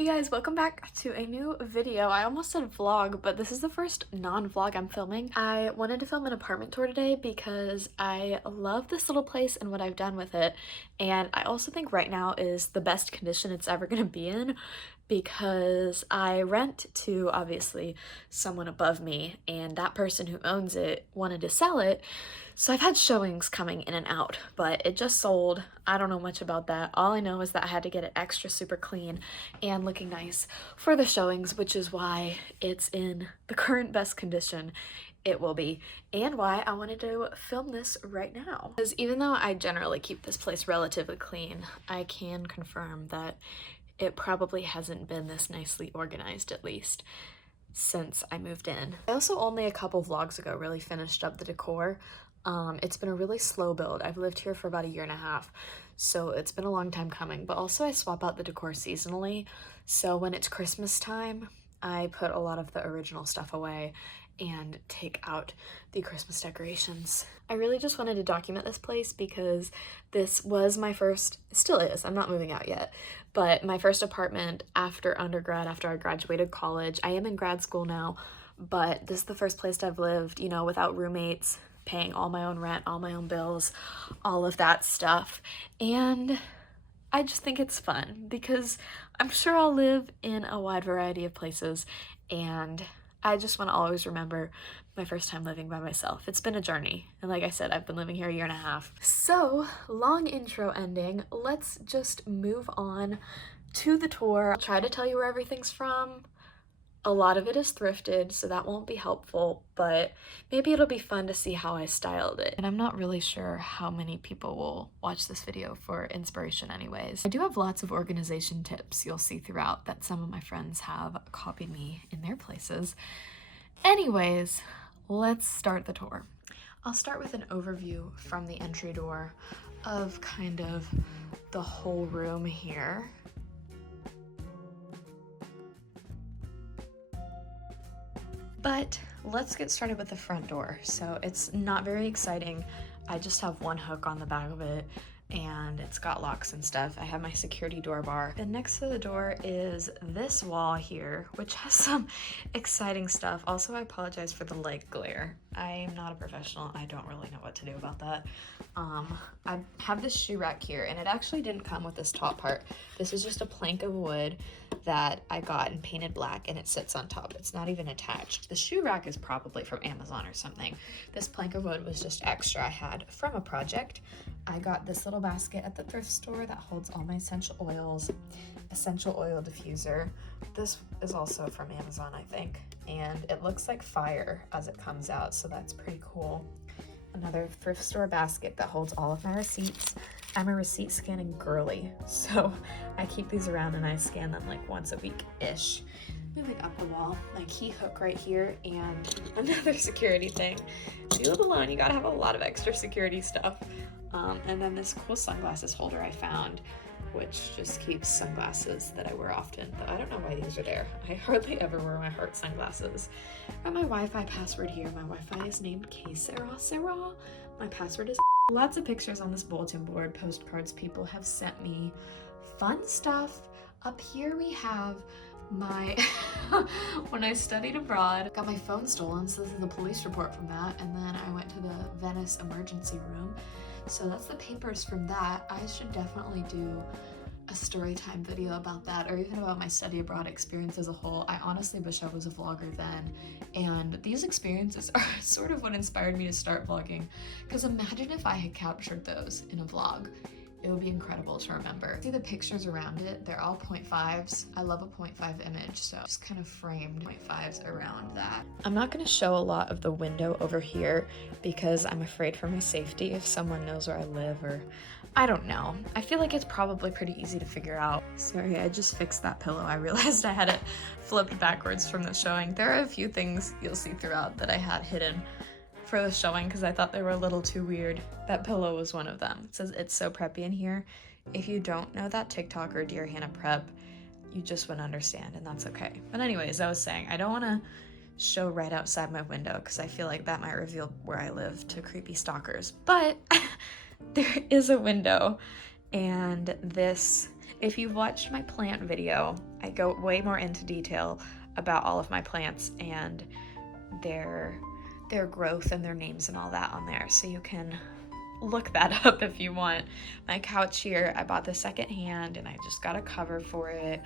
Hey guys, welcome back to a new video. I almost said vlog, but this is the first non-vlog I'm filming. I wanted to film an apartment tour today because I love this little place and what I've done with it, and I also think right now is the best condition it's ever gonna be in because I rent to, obviously, someone above me, and that person who owns it wanted to sell it. So I've had showings coming in and out, but it just sold. I don't know much about that. All I know is that I had to get it extra super clean and looking nice for the showings, which is why it's in the current best condition it will be, and why I wanted to film this right now. Because even though I generally keep this place relatively clean, I can confirm that it probably hasn't been this nicely organized, at least since I moved in. I also only a couple vlogs ago really finished up the decor. It's been a really slow build. I've lived here for about 1.5 years, so it's been a long time coming, but also I swap out the decor seasonally. So when it's Christmas time, I put a lot of the original stuff away and take out the Christmas decorations. I really just wanted to document this place because this was my first, still is, I'm not moving out yet, but my first apartment after undergrad, after I graduated college. I am in grad school now, but this is the first place I've lived, you know, without roommates, paying all my own rent, all my own bills, all of that stuff. And I just think it's fun because I'm sure I'll live in a wide variety of places, and I just want to always remember my first time living by myself. It's been a journey, and like I said, I've been living here 1.5 years. So, long intro ending, let's just move on to the tour. I'll try to tell you where everything's from. A lot of it is thrifted, so that won't be helpful, but maybe it'll be fun to see how I styled it. And I'm not really sure how many people will watch this video for inspiration anyways. I do have lots of organization tips you'll see throughout that some of my friends have copied me in their places. Anyways, let's start the tour. I'll start with an overview from the entry door of kind of the whole room here. But let's get started with the front door. So it's not very exciting. I just have one hook on the back of it and it's got locks and stuff. I have my security door bar. And next to the door is this wall here, which has some exciting stuff. Also, I apologize for the light glare. I am not a professional. I don't really know what to do about that. I have this shoe rack here, and it actually didn't come with this top part. This is just a plank of wood that I got and painted black, and it sits on top. It's not even attached. The shoe rack is probably from Amazon or something. This plank of wood was just extra I had from a project. I got this little basket at the thrift store that holds all my essential oils, essential oil diffuser. This is also from Amazon, I think, and it looks like fire as it comes out, so that's pretty cool. Another thrift store basket that holds all of my receipts. I'm a receipt scanning girly, so I keep these around and I scan them like once a week-ish. Moving up the wall, my key hook right here, and another security thing. If you live alone, you gotta have a lot of extra security stuff. And then this cool sunglasses holder I found, which just keeps sunglasses that I wear often, but I don't know why these are there. I hardly ever wear my heart sunglasses. Got my Wi-Fi password here. My Wi-Fi is named Sarah. My password is lots of pictures on this bulletin board, postcards people have sent me. Fun stuff. Up here we have my when I studied abroad, got my phone stolen, so this is the police report from that, and then I went to the Venice emergency room. So that's the papers from that. I should definitely do a story time video about that, or even about my study abroad experience as a whole. I honestly wish I was a vlogger then, and these experiences are sort of what inspired me to start vlogging, because imagine if I had captured those in a vlog. It would be incredible to remember. See the pictures around it? They're all 0.5s. I love a 0.5 image, so just kind of framed 0.5s around that. I'm not gonna show a lot of the window over here because I'm afraid for my safety if someone knows where I live, or I don't know. I feel like it's probably pretty easy to figure out. Sorry, I just fixed that pillow. I realized I had it flipped backwards from the showing. There are a few things you'll see throughout that I had hidden for the showing because I thought they were a little too weird. That pillow was one of them. It says it's so preppy in here. If you don't know that TikToker Dear Hannah Prep, you just wouldn't understand, and that's okay. But anyways, I was saying I don't want to show right outside my window because I feel like that might reveal where I live to creepy stalkers. But there is a window, and this If you've watched my plant video, I go way more into detail about all of my plants and their growth and their names and all that on there, so you can look that up if you want. My couch here, I bought this secondhand and I just got a cover for it.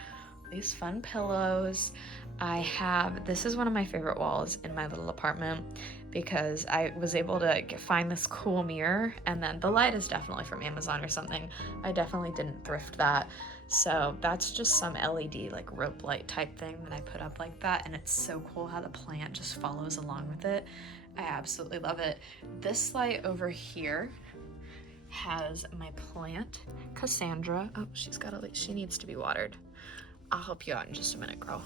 These fun pillows. This is one of my favorite walls in my little apartment because I was able to find this cool mirror, and then the light is definitely from Amazon or something. I definitely didn't thrift that. So that's just some LED like rope light type thing that I put up like that, and it's so cool how the plant just follows along with it. I absolutely love it. This light over here has my plant, Cassandra. Oh, she needs to be watered. I'll help you out in just a minute, girl.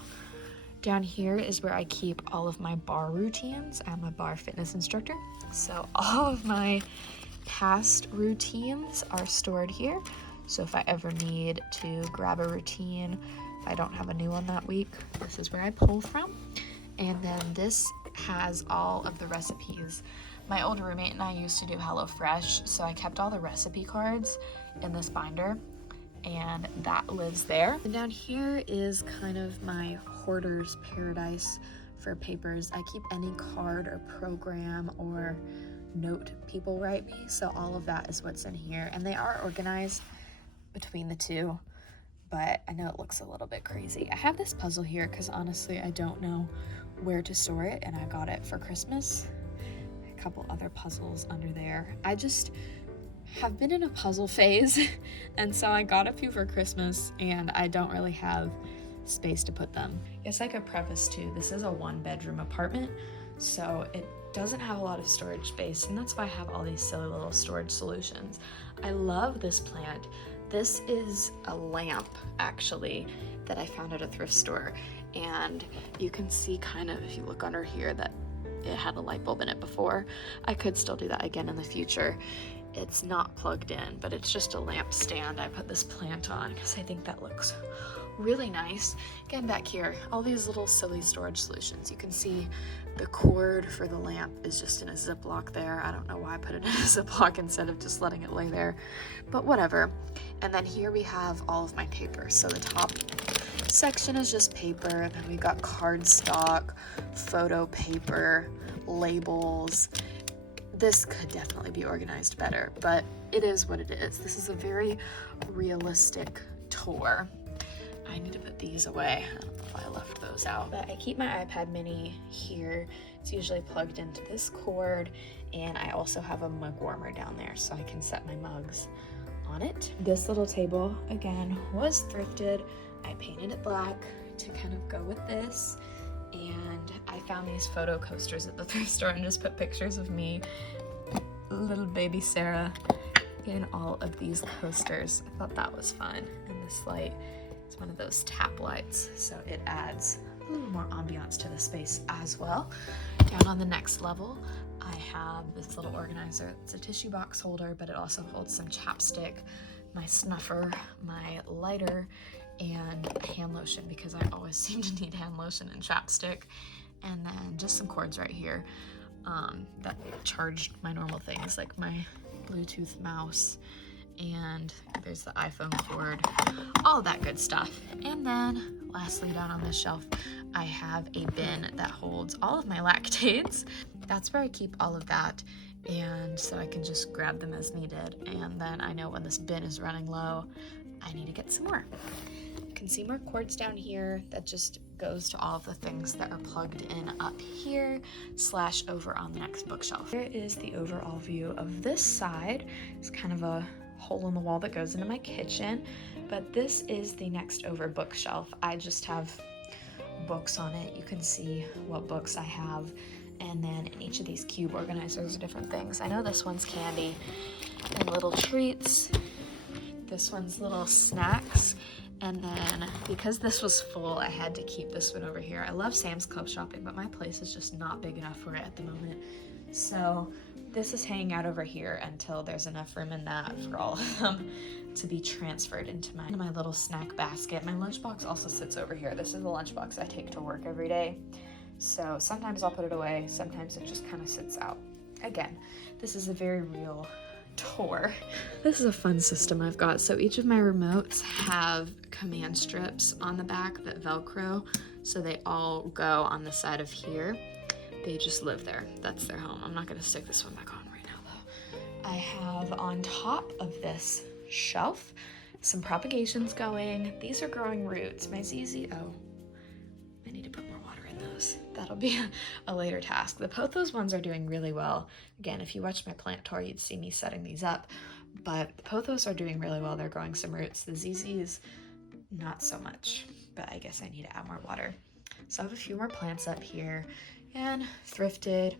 Down here is where I keep all of my bar routines. I'm a bar fitness instructor, so all of my past routines are stored here. So if I ever need to grab a routine, if I don't have a new one that week, this is where I pull from. And then this has all of the recipes. My old roommate and I used to do HelloFresh, so I kept all the recipe cards in this binder, and that lives there. And down here is kind of my hoarder's paradise for papers. I keep any card or program or note people write me, so all of that is what's in here. And they are organized between the two, but I know it looks a little bit crazy. I have this puzzle here because honestly I don't know where to store it, and I got it for Christmas. A couple other puzzles under there. I just have been in a puzzle phase and so I got a few for Christmas and I don't really have space to put them. Yes, I could preface too, this is a 1-bedroom apartment, so it doesn't have a lot of storage space, and that's why I have all these silly little storage solutions. I love this plant. This is a lamp actually that I found at a thrift store, and you can see kind of, if you look under here, that it had a light bulb in it before. I could still do that again in the future. It's not plugged in, but it's just a lamp stand I put this plant on because I think that looks really nice. Again, back here, all these little silly storage solutions. You can see the cord for the lamp is just in a Ziploc there. I don't know why I put it in a Ziploc instead of just letting it lay there, but whatever. And then here we have all of my paper. So the top section is just paper, and then we've got cardstock, photo paper, labels. This could definitely be organized better, but it is what it is. This is a very realistic tour. I need to put these away. I don't know if I left those out, but I keep my iPad mini here. It's usually plugged into this cord, and I also have a mug warmer down there so I can set my mugs on it. This little table, again, was thrifted. I painted it black to kind of go with this, and I found these photo coasters at the thrift store and just put pictures of me, little baby Sarah, in all of these coasters. I thought that was fun, and this light is one of those tap lights, so it adds a little more ambiance to the space as well. Down on the next level, I have this little organizer. It's a tissue box holder, but it also holds some chapstick, my snuffer, my lighter, and hand lotion, because I always seem to need hand lotion and chapstick. And then just some cords right here that charged my normal things, like my Bluetooth mouse, and there's the iPhone cord, all that good stuff. And then lastly, down on this shelf, I have a bin that holds all of my Lactates. That's where I keep all of that, and so I can just grab them as needed. And then I know when this bin is running low, I need to get some more. You can see more cords down here that just goes to all of the things that are plugged in up here / over on the next bookshelf. Here is the overall view of this side. It's kind of a hole in the wall that goes into my kitchen, but this is the next over bookshelf. I just have books on it. You can see what books I have, and then in each of these cube organizers are different things. I know this one's candy and little treats. This one's little snacks. And then because this was full, I had to keep this one over here. I love Sam's Club shopping, but my place is just not big enough for it at the moment. So this is hanging out over here until there's enough room in that for all of them to be transferred into my little snack basket. My lunchbox also sits over here. This is the lunchbox I take to work every day. So sometimes I'll put it away, sometimes it just kind of sits out. Again, this is a very real tour. This is a fun system I've got. So each of my remotes have command strips on the back that Velcro, so they all go on the side of here. They just live there. That's their home. I'm not gonna stick this one back on right now though. I have on top of this shelf some propagations going. These are growing roots. My ZZO. I need to put more water in those. That'll be a later task. The pothos ones are doing really well. Again, if you watched my plant tour, you'd see me setting these up. But the pothos are doing really well. They're growing some roots. The ZZs, not so much. But I guess I need to add more water. So I have a few more plants up here. And thrifted.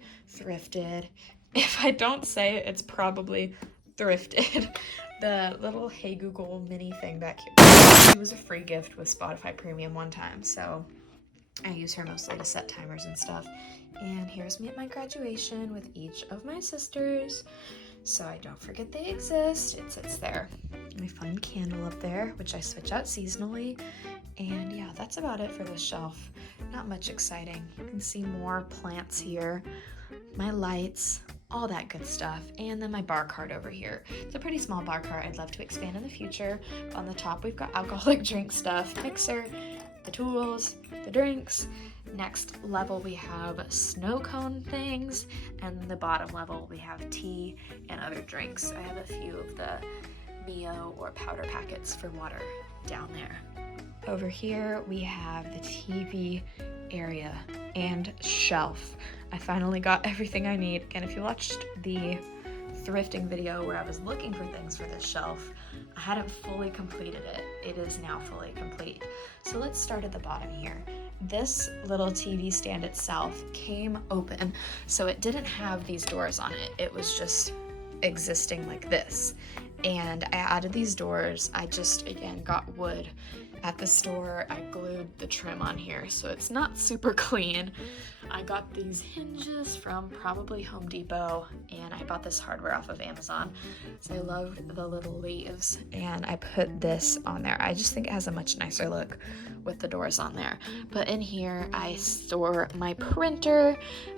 If I don't say it, it's probably thrifted. The little Hey Google mini thing back here. It was a free gift with Spotify Premium one time, so I use her mostly to set timers and stuff. And here's me at my graduation with each of my sisters, so I don't forget they exist. It sits there. My fun candle up there, which I switch out seasonally. And yeah, that's about it for this shelf. Not much exciting. You can see more plants here, my lights, all that good stuff, and then my bar cart over here. It's a pretty small bar cart. I'd love to expand in the future. On the top, we've got alcoholic drink stuff, mixer, the tools, the drinks. Next level, we have snow cone things, and the bottom level, we have tea and other drinks. I have a few of the Mio or powder packets for water down there. Over here, we have the TV area and shelf. I finally got everything I need. Again, if you watched the thrifting video where I was looking for things for this shelf, I hadn't fully completed it. It is now fully complete. So let's start at the bottom here. This little TV stand itself came open, so it didn't have these doors on it. It was just existing like this. And I added these doors. I just, again, got wood at the store. I glued the trim on here, so it's not super clean. I got these hinges from probably Home Depot, and I bought this hardware off of Amazon. So I love the little leaves, and I put this on there. I just think it has a much nicer look with the doors on there. But in here, I store my printer.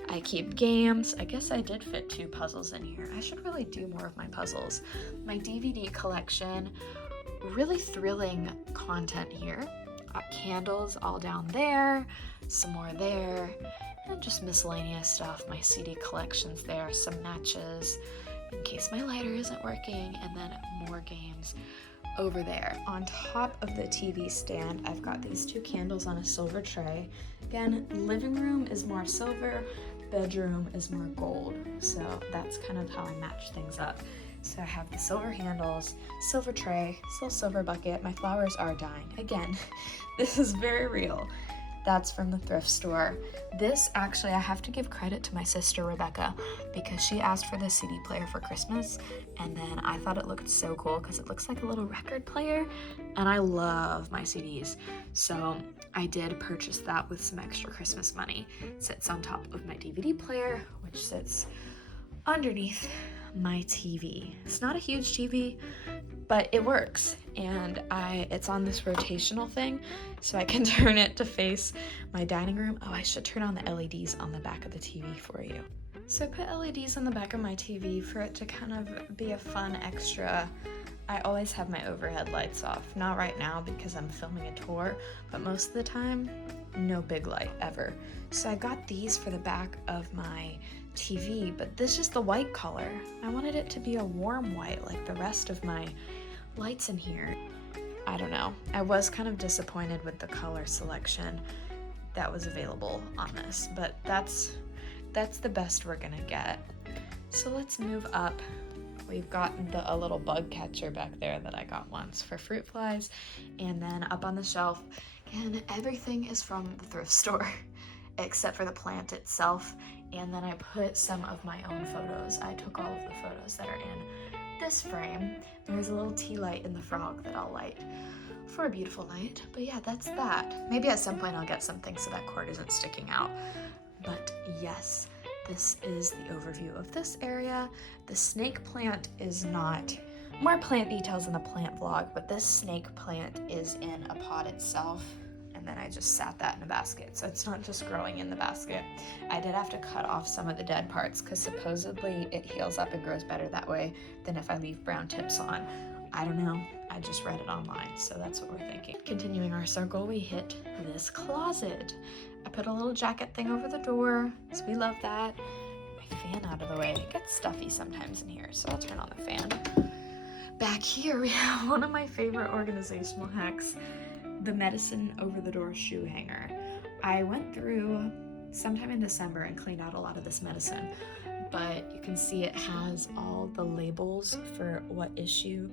I keep games. I guess I did fit 2 puzzles in here. I should really do more of my puzzles. My DVD collection. Really thrilling content here. Candles all down there, some more there, and just miscellaneous stuff. My CD collection's there, some matches in case my lighter isn't working, and then more games over there. On top of the TV stand, I've got these 2 candles on a silver tray. Again, living room is more silver, bedroom is more gold, so that's kind of how I match things up. So I have the silver handles, silver tray, still silver bucket. My flowers are dying. Again, this is very real. That's from the thrift store. This, actually, I have to give credit to my sister Rebecca, because she asked for the CD player for Christmas, and then I thought it looked so cool because it looks like a little record player, and I love my CDs. So I did purchase that with some extra Christmas money. It sits on top of my DVD player, which sits underneath my TV. It's not a huge TV, but it works, and it's on this rotational thing, so I can turn it to face my dining room. Oh, I should turn on the LEDs on the back of the TV for you. So I put LEDs on the back of my TV for it to kind of be a fun extra. I always have my overhead lights off. Not right now because I'm filming a tour, but most of the time, no big light ever. So I got these for the back of my TV, but this is the white color. I wanted it to be a warm white like the rest of my lights in here. I don't know. I was kind of disappointed with the color selection that was available on this, but that's the best we're gonna get. So let's move up. We've got a little bug catcher back there that I got once for fruit flies, and then up on the shelf, and everything is from the thrift store except for the plant itself. And then I put some of my own photos. I took all of the photos that are in this frame. There's a little tea light in the frog that I'll light for a beautiful night. But yeah, that's that. Maybe at some point I'll get something so that cord isn't sticking out. But yes, this is the overview of this area. The snake plant is not, more plant details in the plant vlog, but this snake plant is in a pot itself. and then I just sat that in a basket, so it's not just growing in the basket. I did have to cut off some of the dead parts because supposedly it heals up and grows better that way than if I leave brown tips on. I don't know, I just read it online, so that's what we're thinking. Continuing our circle, we hit this closet. I put a little jacket thing over the door, so we love that. My fan out of the way. It gets stuffy sometimes in here, so I'll turn on the fan. Back here, we have one of my favorite organizational hacks, the medicine over the door shoe hanger. I went through sometime in December and cleaned out a lot of this medicine, but you can see it has all the labels for what issue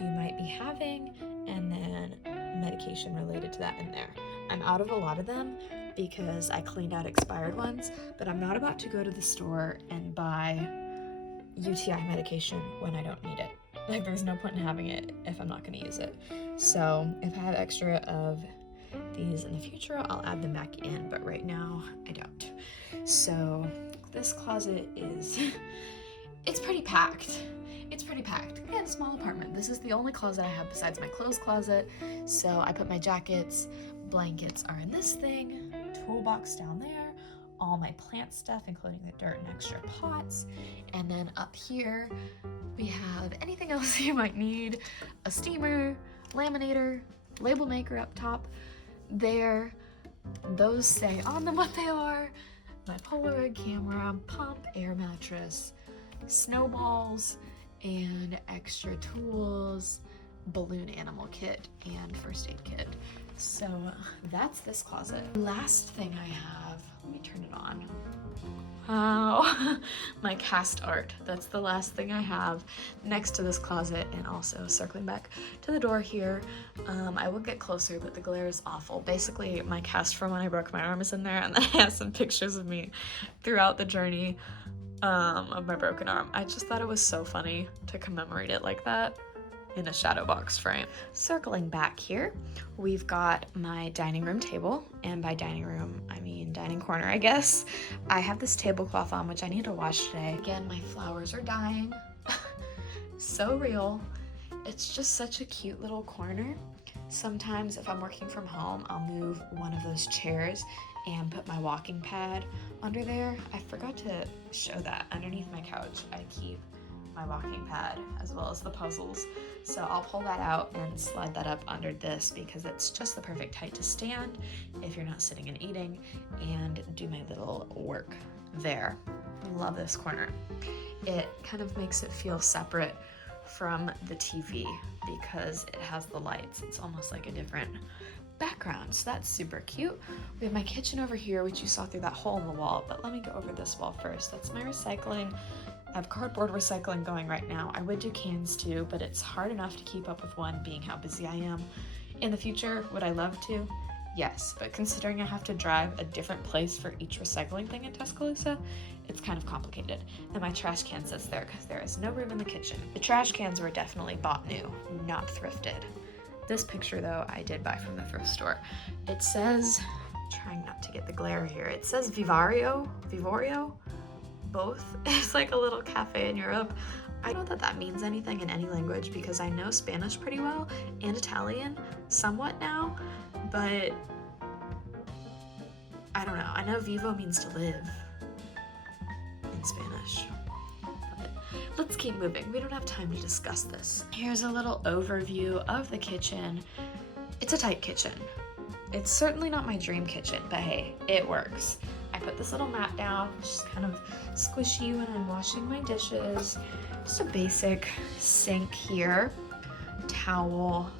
you might be having and then medication related to that in there. I'm out of a lot of them because I cleaned out expired ones, but I'm not about to go to the store and buy UTI medication when I don't need it. Like, there's no point in having it if I'm not going to use it. So if I have extra of these in the future, I'll add them back in, but right now I don't. So this closet is, it's pretty packed. It's pretty packed. Again, small apartment. This is the only closet I have besides my clothes closet. So I put my jackets, blankets are in this thing, toolbox down there, all my plant stuff, including the dirt and extra pots. And then up here, we have anything else you might need. A steamer, laminator, label maker up top there. Those say on them what they are. My Polaroid camera, pump, air mattress, snowballs, and extra tools, balloon animal kit, and first aid kit. So that's this closet. Last thing I have, let me turn it on. Wow, my cast art. That's the last thing I have next to this closet, and also circling back to the door here. I will get closer, but the glare is awful. Basically, my cast from when I broke my arm is in there, and then I have some pictures of me throughout the journey of my broken arm. I just thought it was so funny to commemorate it like that in a shadow box frame. Circling back here, we've got my dining room table, and by dining room, I mean dining corner, I guess. I have this tablecloth on, which I need to wash today. Again, my flowers are dying. So real. It's just such a cute little corner. Sometimes if I'm working from home, I'll move one of those chairs and put my walking pad under there. I forgot to show that. Underneath my couch, I keep my walking pad as well as the puzzles. So I'll pull that out and slide that up under this because it's just the perfect height to stand if you're not sitting and eating, and do my little work there. Love this corner. It kind of makes it feel separate from the TV because it has the lights. It's almost like a different background, so that's super cute. We have my kitchen over here, which you saw through that hole in the wall, but let me go over this wall first. That's my recycling. I have cardboard recycling going right now. I would do cans too, but it's hard enough to keep up with one being how busy I am. In the future, would I love to? Yes, but considering I have to drive a different place for each recycling thing in Tuscaloosa, it's kind of complicated. And my trash can sits there because there is no room in the kitchen. The trash cans were definitely bought new, not thrifted. This picture though, I did buy from the thrift store. It says, trying not to get the glare here, it says Vivario, both. It's like a little cafe in Europe. I don't know that that means anything in any language because I know Spanish pretty well and Italian somewhat now, but I don't know. I know vivo means to live in Spanish. But let's keep moving. We don't have time to discuss this. Here's a little overview of the kitchen. It's a tight kitchen. It's certainly not my dream kitchen, but hey, it works. I put this little mat down, which is kind of squishy when I'm washing my dishes. Just a basic sink here, towel,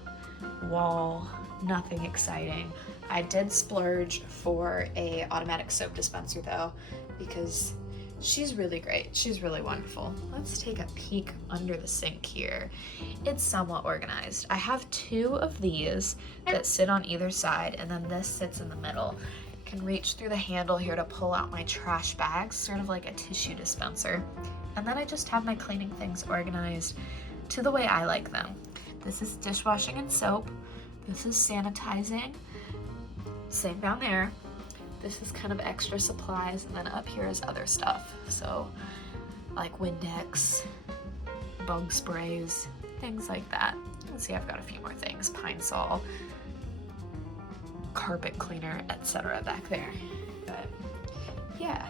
wall, nothing exciting. I did splurge for a automatic soap dispenser though, because she's really great. She's really wonderful. Let's take a peek under the sink here. It's somewhat organized. I have two of these that sit on either side, and then this sits in the middle. Can reach through the handle here to pull out my trash bags, sort of like a tissue dispenser. And then I just have my cleaning things organized to the way I like them. This is dishwashing and soap. This is sanitizing. Same down there. This is kind of extra supplies, and then up here is other stuff. So like Windex, bug sprays, things like that. Let's see, I've got a few more things. Pine Sol, carpet cleaner, etc. back there. But yeah,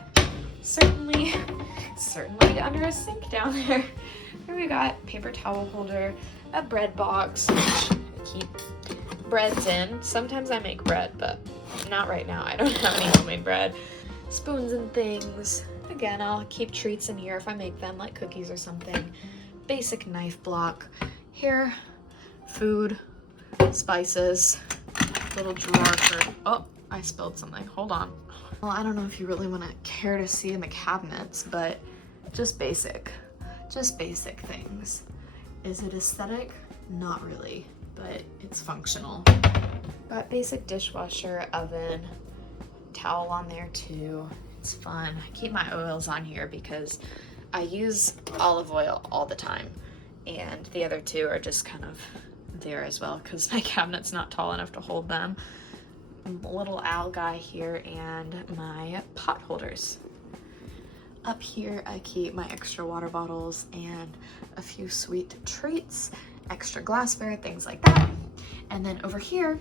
certainly under a sink down there. Here we got paper towel holder, a bread box, which I keep breads in. Sometimes I make bread, but not right now. I don't have any homemade bread. Spoons and things. Again, I'll keep treats in here if I make them, like cookies or something. Basic knife block. Here, food, spices, little drawer for, oh, I spilled something. Hold on. Well, I don't know if you really want to care to see in the cabinets, but just basic things. Is it aesthetic? Not really, but it's functional. Got basic dishwasher, oven, towel on there too. It's fun. I keep my oils on here because I use olive oil all the time, and the other two are just kind of there as well because my cabinet's not tall enough to hold them. A little owl guy here and my pot holders. Up here I keep my extra water bottles and a few sweet treats, extra glassware, things like that. And then over here,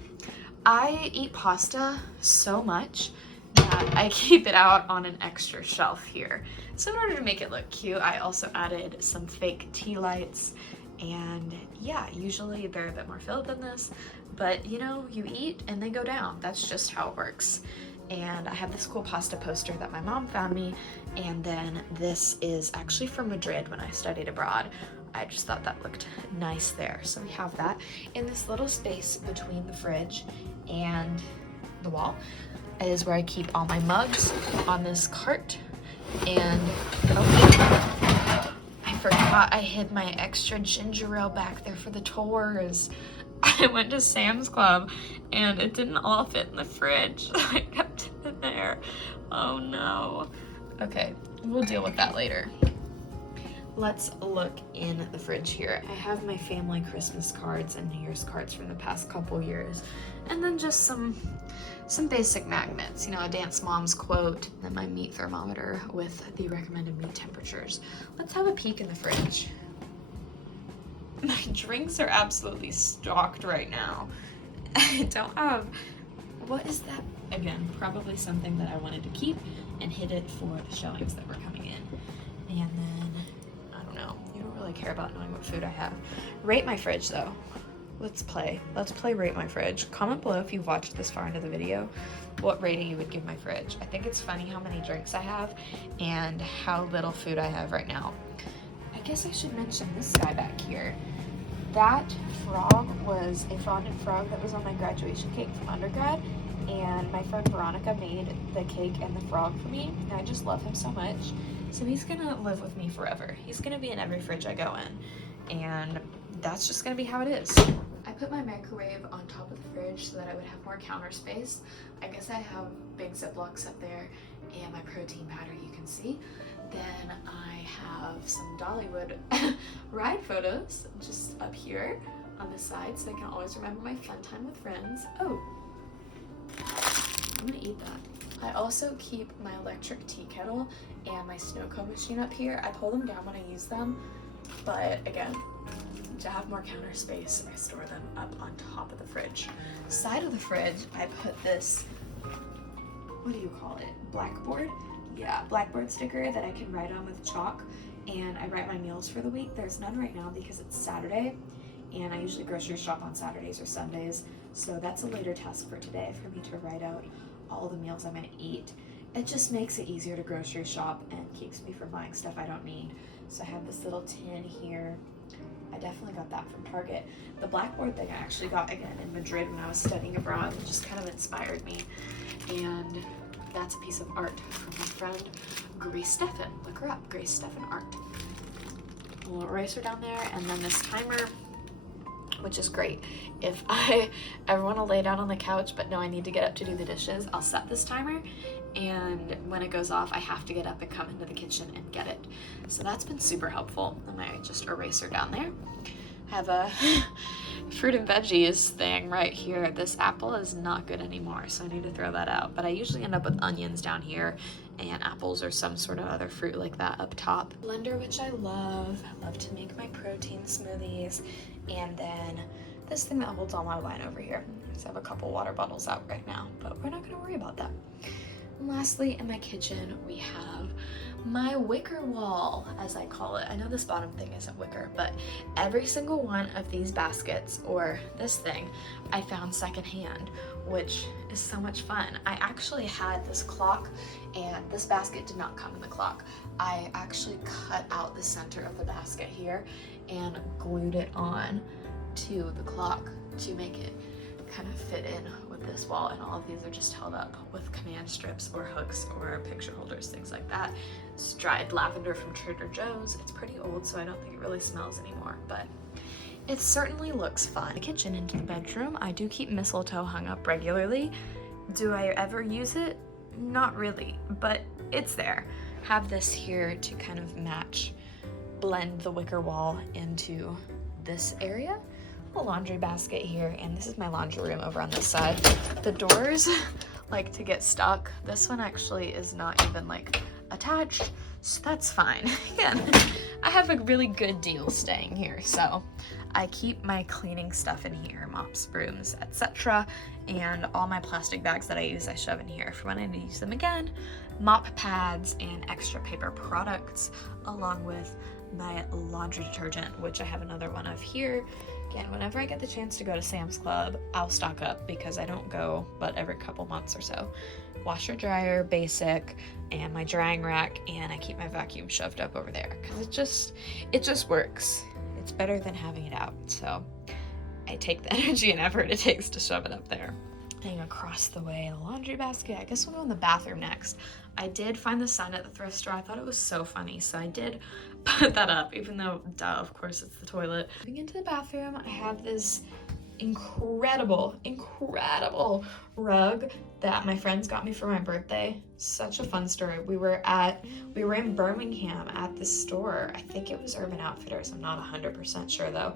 I eat pasta so much that I keep it out on an extra shelf here. So in order to make it look cute, I also added some fake tea lights. And yeah, usually they're a bit more filled than this, but you know, you eat and they go down. That's just how it works. And I have this cool pasta poster that my mom found me, and then this is actually from Madrid when I studied abroad. I just thought that looked nice there. So we have that in this little space between the fridge and the wall is where I keep all my mugs on this cart. And oh, I forgot I hid my extra ginger ale back there for the tours. I went to Sam's Club and it didn't all fit in the fridge. I kept it in there. Oh no. Okay, we'll deal with that later. Let's look in the fridge here. I have my family Christmas cards and New Year's cards from the past couple years. And then just some basic magnets, you know, a Dance Mom's quote, and my meat thermometer with the recommended meat temperatures. Let's have a peek in the fridge. My drinks are absolutely stocked right now. I don't have, what is that? Again, probably something that I wanted to keep and hid it for the showings that were coming in. And then, I don't know, you don't really care about knowing what food I have. Rate my fridge though. Let's play Rate My Fridge. Comment below if you've watched this far into the video what rating you would give my fridge. I think it's funny how many drinks I have and how little food I have right now. I guess I should mention this guy back here. That frog was a fondant frog that was on my graduation cake from undergrad, and my friend Veronica made the cake and the frog for me, and I just love him so much. So he's gonna live with me forever. He's gonna be in every fridge I go in, and that's just gonna be how it is. I put my microwave on top of the fridge so that I would have more counter space. I guess I have big Ziplocs up there and my protein powder you can see. Then I have some Dollywood ride photos just up here on the side so I can always remember my fun time with friends. Oh, I'm gonna eat that. I also keep my electric tea kettle and my snow cone machine up here. I pull them down when I use them, but again, to have more counter space, I store them up on top of the fridge. Side of the fridge, I put this, what do you call it? Blackboard? Yeah, blackboard sticker that I can write on with chalk, and I write my meals for the week. There's none right now because it's Saturday, and I usually grocery shop on Saturdays or Sundays, so that's a later task for today for me to write out all the meals I'm gonna eat. It just makes it easier to grocery shop and keeps me from buying stuff I don't need. So I have this little tin here. I definitely got that from Target. The blackboard thing I actually got again in Madrid when I was studying abroad. It just kind of inspired me. And that's a piece of art from my friend Grace Steffen. Look her up, Grace Steffen Art. A little eraser down there, and then this timer, which is great. If I ever want to lay down on the couch but know I need to get up to do the dishes, I'll set this timer, and when it goes off I have to get up and come into the kitchen and get it. So that's been super helpful. And I just eraser down there. I have a fruit and veggies thing right here. This apple is not good anymore, so I need to throw that out. But I usually end up with onions down here and apples or some sort of other fruit like that up top. Blender, which I love. I love to make my protein smoothies. And then this thing that holds all my wine over here. So I have a couple water bottles out right now, but we're not gonna worry about that. And lastly, in my kitchen, we have my wicker wall, as I call it. I know this bottom thing isn't wicker, but every single one of these baskets, or this thing, I found secondhand, which is so much fun. I actually had this clock, and this basket did not come in the clock. I actually cut out the center of the basket here and glued it on to the clock to make it kind of fit in with this wall, and all of these are just held up with command strips or hooks or picture holders, things like that. It's dried lavender from Trader Joe's. It's pretty old, so I don't think it really smells anymore, but it certainly looks fun. The kitchen into the bedroom, I do keep mistletoe hung up regularly. Do I ever use it? Not really, but it's there. Have this here to kind of blend the wicker wall into this area. A laundry basket here, and this is my laundry room over on this side. The doors like to get stuck. This one actually is not even like attached, so that's fine. Again, I have a really good deal staying here, so I keep my cleaning stuff in here, mops, brooms, etc. And all my plastic bags that I use, I shove in here for when I need to use them again. Mop pads and extra paper products, along with my laundry detergent, which I have another one of here. Again, whenever I get the chance to go to Sam's Club, I'll stock up because I don't go but every couple months or so. Washer, dryer, basic, and my drying rack, and I keep my vacuum shoved up over there because it just works. It's better than having it out, so I take the energy and effort it takes to shove it up there. Thing across the way, the laundry basket. I guess we'll go in the bathroom next. I did find the sign at the thrift store. I thought it was so funny, so I did put that up, even though, duh, of course it's the toilet. Moving into the bathroom, I have this incredible rug that my friends got me for my birthday. Such a fun story. We were in Birmingham at the store. I think it was Urban Outfitters. I'm not 100% sure though.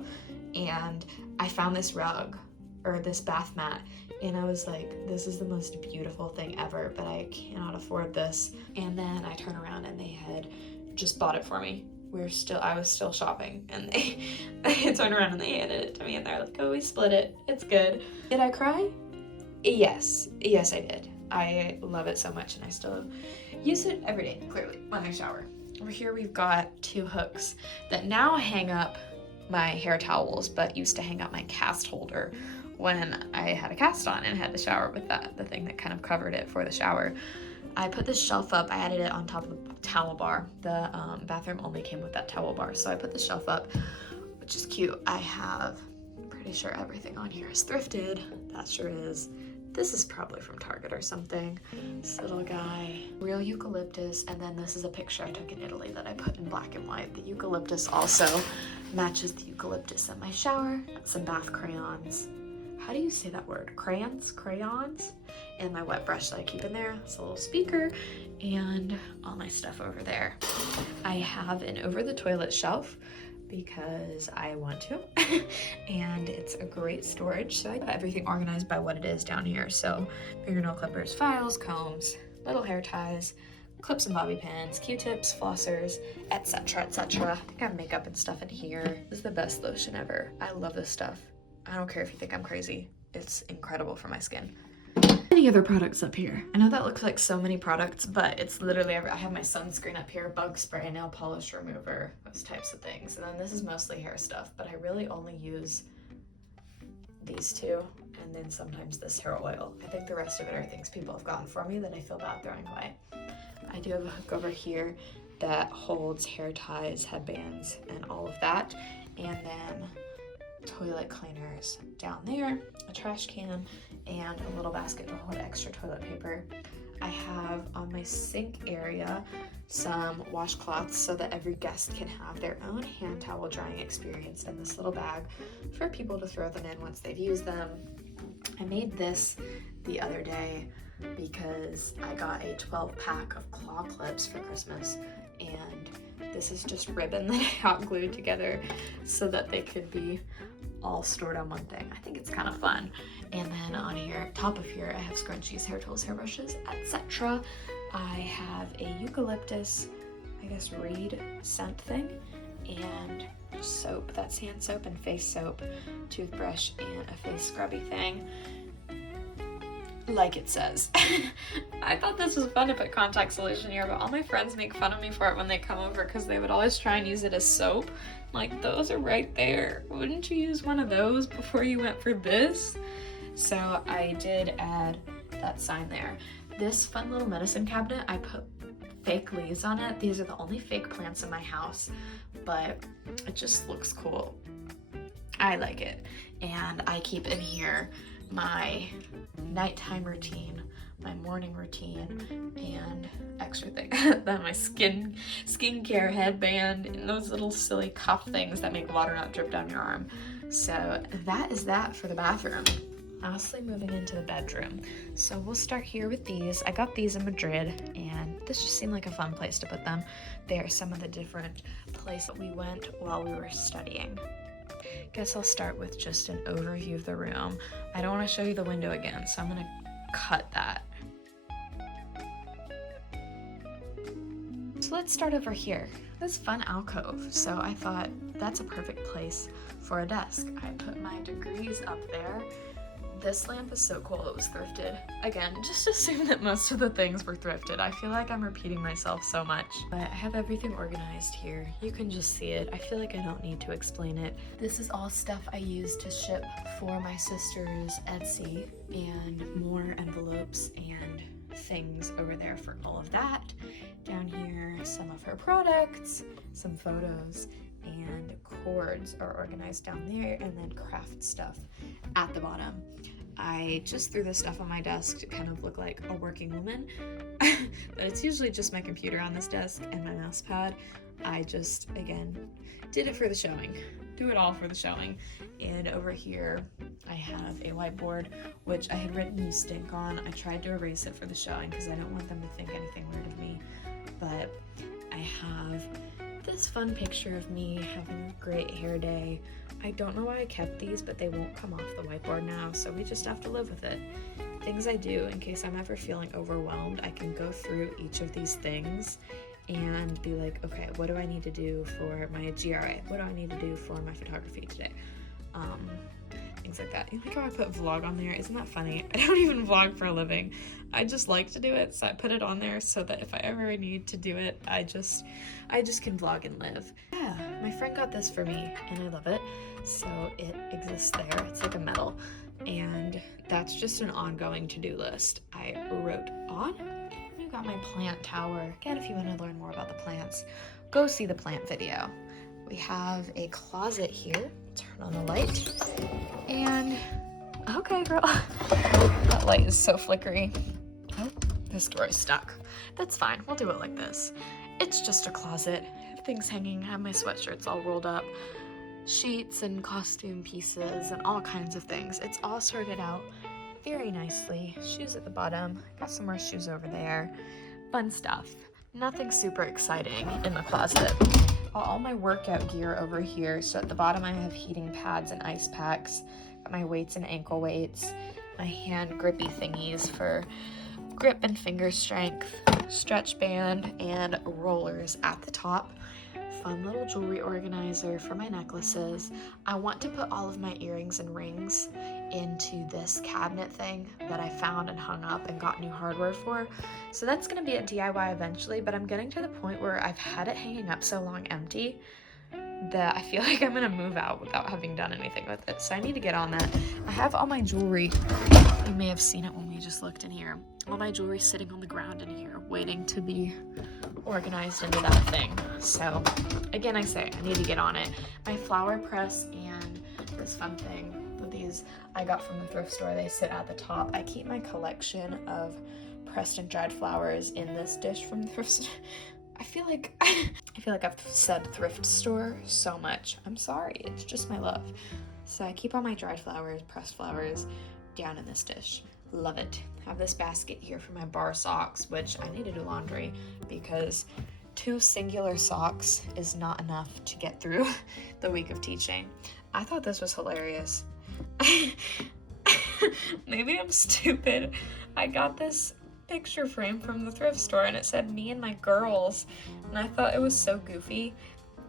And I found this rug, or this bath mat, and I was like, this is the most beautiful thing ever, but I cannot afford this. And then I turn around and they had just bought it for me. I was still shopping, and they turned around and they handed it to me, and they're like, oh, we split it. It's good. Did I cry? Yes, I did. I love it so much, and I still use it every day, clearly, when I shower. Over here we've got 2 hooks that now hang up my hair towels, but used to hang up my cast holder when I had a cast on and had to shower with that, the thing that kind of covered it for the shower. I put this shelf up. I added it on top of the towel bar. The bathroom only came with that towel bar, so I put the shelf up, which is cute. I'm pretty sure everything on here is thrifted. That sure is. This is probably from Target or something. This little guy, real eucalyptus, and then this is a picture I took in Italy that I put in black and white. The eucalyptus also matches the eucalyptus in my shower. Some bath crayons. How do you say that word? Crayons? And my wet brush that I keep in there. It's a little speaker, and all my stuff over there. I have an over the toilet shelf because I want to, and it's a great storage. So I got everything organized by what it is down here. So fingernail clippers, files, combs, little hair ties, clips and bobby pins, Q-tips, flossers, etc. I think I have makeup and stuff in here. This is the best lotion ever. I love this stuff. I don't care if you think I'm crazy. It's incredible for my skin. Any other products up here? I know that looks like so many products, but it's literally I have my sunscreen up here, bug spray, nail polish remover, those types of things. And then this is mostly hair stuff, but I really only use these 2, and then sometimes this hair oil. I think the rest of it are things people have gotten for me that I feel bad throwing away. I do have a hook over here that holds hair ties, headbands, and all of that. And then toilet cleaners down there, a trash can, and a little basket to hold extra toilet paper. I have on my sink area some washcloths so that every guest can have their own hand towel drying experience in this little bag for people to throw them in once they've used them. I made this the other day because I got a 12-pack of claw clips for Christmas, and this is just ribbon that I hot glued together so that they could be all stored on one thing. I think it's kind of fun. And then on here, top of here, I have scrunchies, hair tools, hairbrushes, etc. I have a eucalyptus, I guess, reed scent thing, and soap. That's hand soap and face soap, toothbrush, and a face scrubby thing. like it says. I thought this was fun to put contact solution here, but all my friends make fun of me for it when they come over because they would always try and use it as soap. Like, those are right there. Wouldn't you use one of those before you went for this? So I did add that sign there. This fun little medicine cabinet, I put fake leaves on it. These are the only fake plants in my house, but it just looks cool. I like it. And I keep in here my nighttime routine, my morning routine, and extra thing. Then my skincare headband, and those little silly cuff things that make water not drip down your arm. So that is that for the bathroom. Lastly, moving into the bedroom. So we'll start here with these. I got these in Madrid, and this just seemed like a fun place to put them. They are some of the different places we went while we were studying. Guess I'll start with just an overview of the room. I don't want to show you the window again, so I'm gonna cut that. So let's start over here. This fun alcove. So I thought that's a perfect place for a desk. I put my degrees up there. This lamp is so cool, it was thrifted. Again, just assume that most of the things were thrifted. I feel like I'm repeating myself so much. But I have everything organized here. You can just see it. I feel like I don't need to explain it. This is all stuff I used to ship for my sister's Etsy, and more envelopes and things over there for all of that. Down here, some of her products, some photos, and cords are organized down there, and then craft stuff at the bottom. I just threw this stuff on my desk to kind of look like a working woman, but it's usually just my computer on this desk and my mouse pad. I just, again, did it for the showing. Do it all for the showing. And over here, I have a whiteboard, which I had written "You Stink" on. I tried to erase it for the showing because I don't want them to think anything weird of me, but I have this fun picture of me having a great hair day. I don't know why I kept these, but they won't come off the whiteboard now, so we just have to live with it. Things I do in case I'm ever feeling overwhelmed, I can go through each of these things and be like, okay, what do I need to do for my GRA? What do I need to do for my photography today? Things like that. You like how I put vlog on there? Isn't that funny? I don't even vlog for a living. I just like to do it, so I put it on there so that if I ever need to do it, I just can vlog and live. Yeah, my friend got this for me, and I love it. So it exists there. It's like a medal, and that's just an ongoing to-do list. I wrote on. We got my plant tower. Again, if you want to learn more about the plants, go see the plant video. We have a closet here. Turn on the light. And, okay, girl. That light is so flickery. Oh, this door is stuck. That's fine. We'll do it like this. It's just a closet. I have things hanging. I have my sweatshirts all rolled up. Sheets and costume pieces and all kinds of things. It's all sorted out very nicely. Shoes at the bottom. Got some more shoes over there. Fun stuff. Nothing super exciting in the closet. All my workout gear over here. So at the bottom I have heating pads and ice packs. Got my weights and ankle weights. My hand grippy thingies for grip and finger strength. Stretch band and rollers at the top. Fun little jewelry organizer for my necklaces. I want to put all of my earrings and rings into this cabinet thing that I found and hung up and got new hardware for. So that's going to be a DIY eventually, but I'm getting to the point where I've had it hanging up so long empty that I feel like I'm going to move out without having done anything with it. So I need to get on that. I have all my jewelry. You may have seen it when we just looked in here. All my jewelry sitting on the ground in here, waiting to be organized into that thing. So again, I say I need to get on it. My flower press and this fun thing with these I got from the thrift store. They sit at the top. I keep my collection of pressed and dried flowers in this dish from the thrift store. I feel like I've said thrift store so much. I'm sorry, it's just my love. So I keep all my dried flowers, pressed flowers down in this dish. Love it. Have this basket here for my bar socks, which I need to do laundry because 2 singular socks is not enough to get through the week of teaching. I thought this was hilarious. Maybe I'm stupid. I got this picture frame from the thrift store and it said me and my girls, and I thought it was so goofy.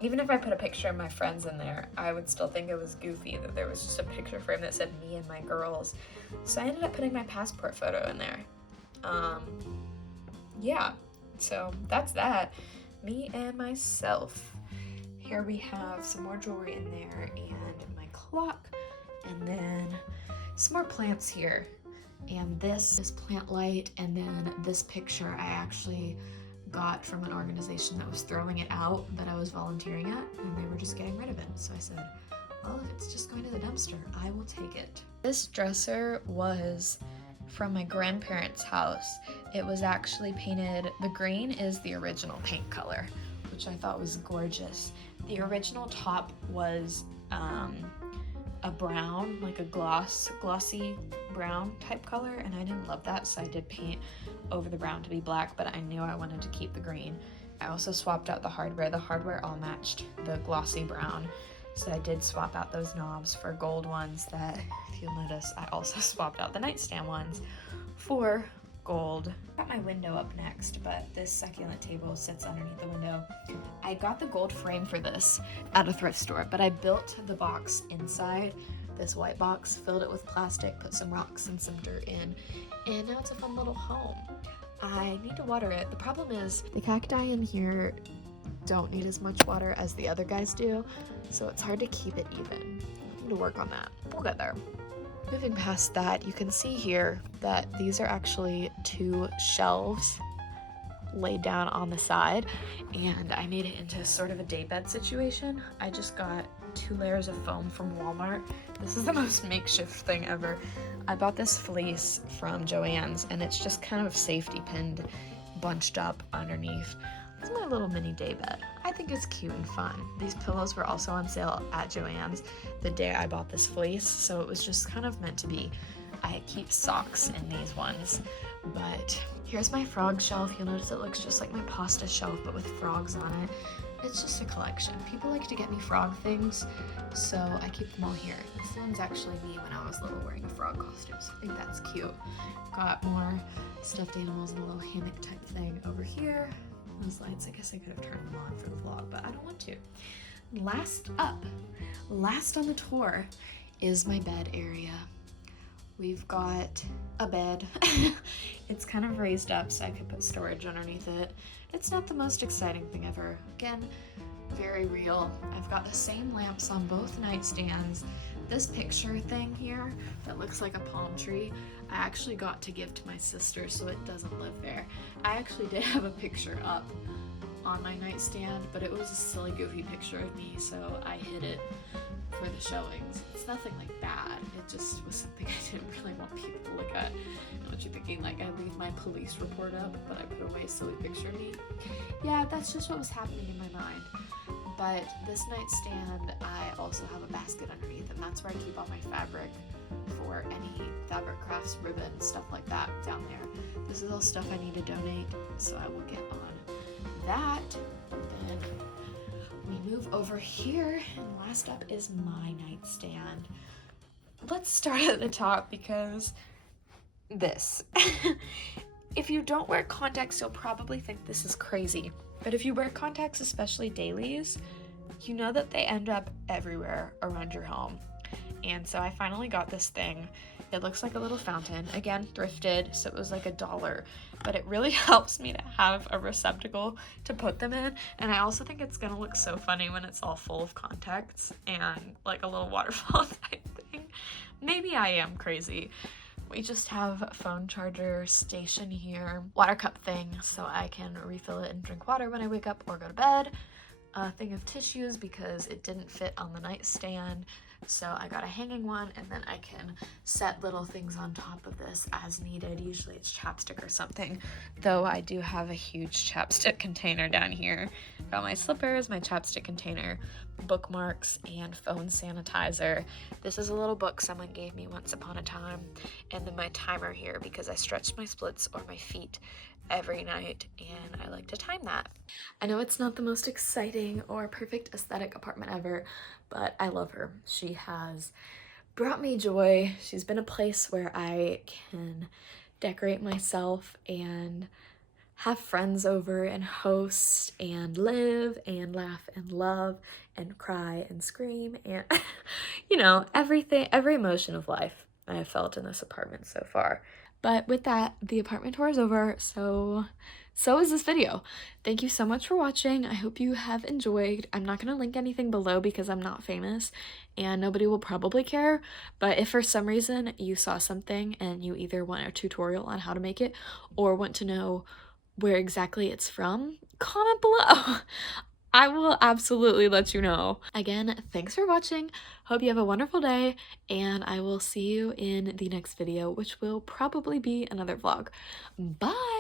Even if I put a picture of my friends in there, I would still think it was goofy that there was just a picture frame that said me and my girls. So I ended up putting my passport photo in there. Yeah, so that's that. Me and myself. Here we have some more jewelry in there and my clock, and then some more plants here. And this is plant light, and then this picture I actually got from an organization that was throwing it out that I was volunteering at, and they were just getting rid of it. So I said, well, if it's just going to the dumpster, I will take it. This dresser was from my grandparents' house. It was actually painted, the green is the original paint color, which I thought was gorgeous. The original top was a brown, like a glossy brown type color, and I didn't love that, so I did paint over the brown to be black, but I knew I wanted to keep the green. I also swapped out the hardware. The hardware all matched the glossy brown, so I did swap out those knobs for gold ones that, if you'll notice, I also swapped out the nightstand ones for gold. Got my window up next, but this succulent table sits underneath the window. I got the gold frame for this at a thrift store, but I built the box inside, this white box, filled it with plastic, put some rocks and some dirt in, and now it's a fun little home. I need to water it. The problem is the cacti in here don't need as much water as the other guys do, so it's hard to keep it even. I need to work on that. We'll get there. Moving past that, you can see here that these are actually 2 shelves laid down on the side, and I made it into sort of a daybed situation. I just got 2 layers of foam from Walmart. This is the most makeshift thing ever. I bought this fleece from Joann's, and it's just kind of safety pinned, bunched up underneath. It's my little mini daybed. I think it's cute and fun. These pillows were also on sale at Joann's the day I bought this fleece, so it was just kind of meant to be. I keep socks in these ones, but here's my frog shelf. You'll notice it looks just like my pasta shelf, but with frogs on it. It's just a collection. People like to get me frog things, so I keep them all here. This one's actually me when I was little wearing a frog costume, so I think that's cute. Got more stuffed animals and a little hammock type thing over here. Those lights, I guess I could have turned them on for the vlog, but I don't want to. Last on the tour is my bed area. We've got a bed. It's kind of raised up so I could put storage underneath it. It's not the most exciting thing ever. Again, very real. I've got the same lamps on both nightstands. This picture thing here that looks like a palm tree, I actually got to give to my sister, so it doesn't live there. I actually did have a picture up on my nightstand, but it was a silly goofy picture of me, so I hid it for the showings. It's nothing like bad, it just was something I didn't really want people to look at. And what you're thinking, like I leave my police report up, but I put away a silly picture of me. Yeah, that's just what was happening in my mind. But this nightstand, I also have a basket underneath, and that's where I keep all my fabric for any fabric crafts, ribbon, stuff like that down there. This is all stuff I need to donate, so I will get on that. Then we move over here, and last up is my nightstand. Let's start at the top because this. If you don't wear contacts, you'll probably think this is crazy. But if you wear contacts, especially dailies, you know that they end up everywhere around your home. And so I finally got this thing. It looks like a little fountain. Again, thrifted, so it was like $1. But it really helps me to have a receptacle to put them in. And I also think it's gonna look so funny when it's all full of contacts and like a little waterfall type thing. Maybe I am crazy. We just have a phone charger station here, water cup thing so I can refill it and drink water when I wake up or go to bed, a thing of tissues because it didn't fit on the nightstand, so I got a hanging one, and then I can set little things on top of this as needed. Usually it's chapstick or something, though I do have a huge chapstick container down here. Got my slippers, my chapstick container, bookmarks, and phone sanitizer. This is a little book someone gave me once upon a time, and then my timer here because I stretch my splits or my feet every night, and I like to time that. I know it's not the most exciting or perfect aesthetic apartment ever, but I love her. She has brought me joy. She's been a place where I can decorate myself and have friends over and host and live and laugh and love and cry and scream and you know, everything, every emotion of life I have felt in this apartment so far. But with that, the apartment tour is over, so is this video. Thank you so much for watching. I hope you have enjoyed. I'm not going to link anything below because I'm not famous and nobody will probably care, but if for some reason you saw something and you either want a tutorial on how to make it or want to know where exactly it's from, comment below. I will absolutely let you know. Again, thanks for watching. Hope you have a wonderful day, and I will see you in the next video, which will probably be another vlog. Bye!